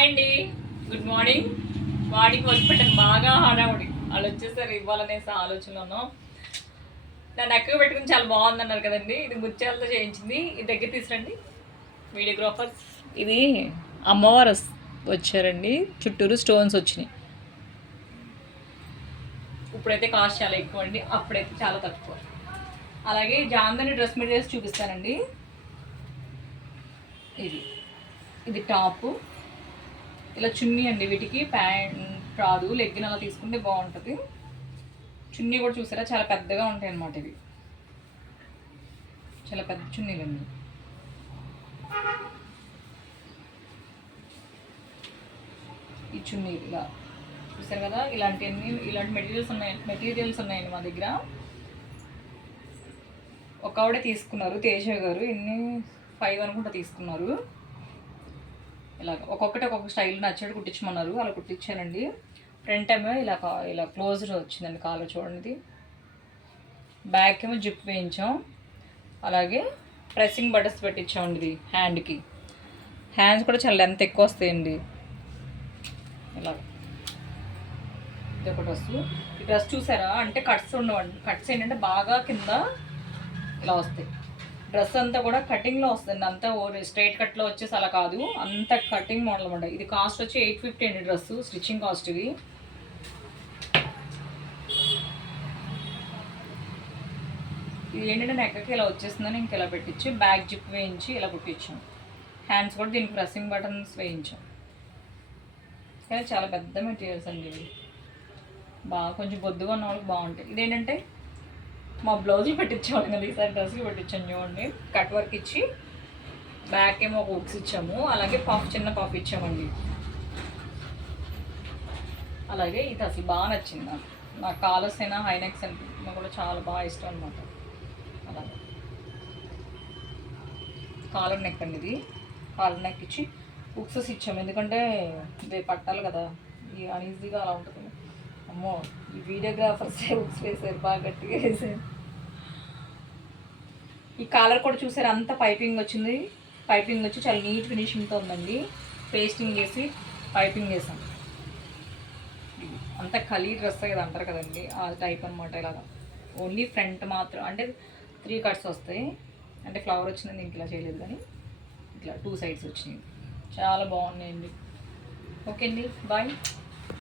Hi అండి, good morning. వాడికి వదిలిపెట్టాను బాగా హడావుడి. వాళ్ళు వచ్చేసరి ఇవ్వాలనేసి ఆలోచనలోనూ నన్ను ఎక్కువ పెట్టుకుని చాలా బాగుంది అన్నారు కదండి. ఇది ముత్యాలతో చేయించింది. ఇది దగ్గర తీసురండి వీడియోగ్రాఫర్స్. ఇది అమ్మవారు వచ్చారండి, చుట్టూరు స్టోన్స్ వచ్చినాయి. ఇప్పుడైతే కాస్ట్ చాలా ఎక్కువ అండి, అప్పుడైతే చాలా తక్కువ. అలాగే జామ్దని డ్రెస్ మెటీరియల్స్ చూపిస్తానండి. ఇది ఇది టాపు, ఇలా చున్నీ అండి. వీటికి ప్యాంట్ రాదు, లెగ్గిన్ అలా తీసుకుంటే బాగుంటుంది. చున్నీ కూడా చూసారా, చాలా పెద్దగా ఉంటాయి అన్నమాట. ఇవి చాలా పెద్ద చున్నీలు అండి. ఈ చున్నీ ఇలా చూసారు కదా, ఇలాంటి మెటీరియల్స్ ఉన్నాయండి మా దగ్గర. ఒక ఆవిడ తీసుకున్నారు, తేజ గారు. 5 అనుకుంటా తీసుకున్నారు. ఇలా ఒక్కొక్కటి ఒక్కొక్క స్టైల్ నచ్చేట్టు కుట్టించమన్నారు, అలా కుట్టించానండి. ఫ్రంట్ ఏమో ఇలా క్లోజర్ వచ్చిందండి, కాలు చూడండి. బ్యాక్ ఏమో జిప్ వేయించాం. అలాగే ప్రెస్సింగ్ బటన్స్ పెట్టించామండి. ఇది హ్యాండ్స్ కూడా చాలా లెంత్ ఎక్కువ వస్తాయండి. ఇలా ఇది ఒక డ్రెస్. ఈ డ్రెస్ చూసారా, అంటే కట్స్ ఉండవండి. కట్స్ ఏంటంటే బాగా కింద ఇలా వస్తాయి. డ్రెస్ అంతా కూడా కటింగ్లో వస్తుంది, అంతా స్ట్రైట్ కట్లో వచ్చేసి అలా కాదు, అంత కటింగ్ మోడల్ అనమాట. ఇది కాస్ట్ వచ్చి 850 అండి డ్రెస్, స్టిచ్చింగ్ కాస్ట్. ఇది ఏంటంటే నెక్కకి ఇలా వచ్చేస్తుందని ఇంక ఇలా పెట్టించి బ్యాక్ జిప్ వేయించి ఇలా కుట్టించాం. హ్యాండ్స్ కూడా దీనికి ప్రెస్సింగ్ బటన్స్ వేయించాం. కానీ చాలా పెద్ద మెటీరియల్స్ అండి ఇవి, బాగా కొంచెం బొద్దుగా ఉన్న వాళ్ళకి బాగుంటాయి. ఇదేంటంటే మా బ్లౌజులు పెట్టించేవాళ్ళం కదా, ఈసారి డ్రెస్కి పెట్టించాను చూడండి. కట్ వర్క్ ఇచ్చి బ్యాక్ ఏమో ఒక హుక్స్ ఇచ్చాము. అలాగే చిన్న పఫ్ ఇచ్చామండి. అలాగే ఇది అసలు బాగా నచ్చింది నాకు కాలర్స్ అయినా హైనెక్స్ అయినా కూడా చాలా బాగా ఇష్టం అనమాట. అలాగే కాలర్ నెక్ అండి. ఇది కాలర్ నెక్ ఇచ్చి హుక్సెస్ ఇచ్చాము, ఎందుకంటే ఇది పట్టాలి కదా, ఇది అన్ఈజీగా అలా ఉంటుంది. అమ్మో, ఈ వీడియోగ్రాఫర్స్ హుక్స్ వేసారు, బాగా గట్టిగా వేసారు. ఈ కాలర్ కూడా చూసారు, అంతా పైపింగ్ వచ్చింది. పైపింగ్ వచ్చి చాలా నీట్ ఫినిషింగ్తో ఉందండి. పేస్టింగ్ చేసి పైపింగ్ చేసాం. అంతా ఖలీ డ్రెస్ కదా అంటారు కదండి, ఆ టైప్ అనమాట. ఇలాగా ఓన్లీ ఫ్రంట్ మాత్రం, అంటే 3 కట్స్ వస్తాయి. అంటే ఫ్లవర్ వచ్చింది, దీనికి ఇలా చేయలేదు, కానీ ఇట్లా 2 సైడ్స్ వచ్చినాయి. చాలా బాగున్నాయండి. ఓకే అండి, బాయ్.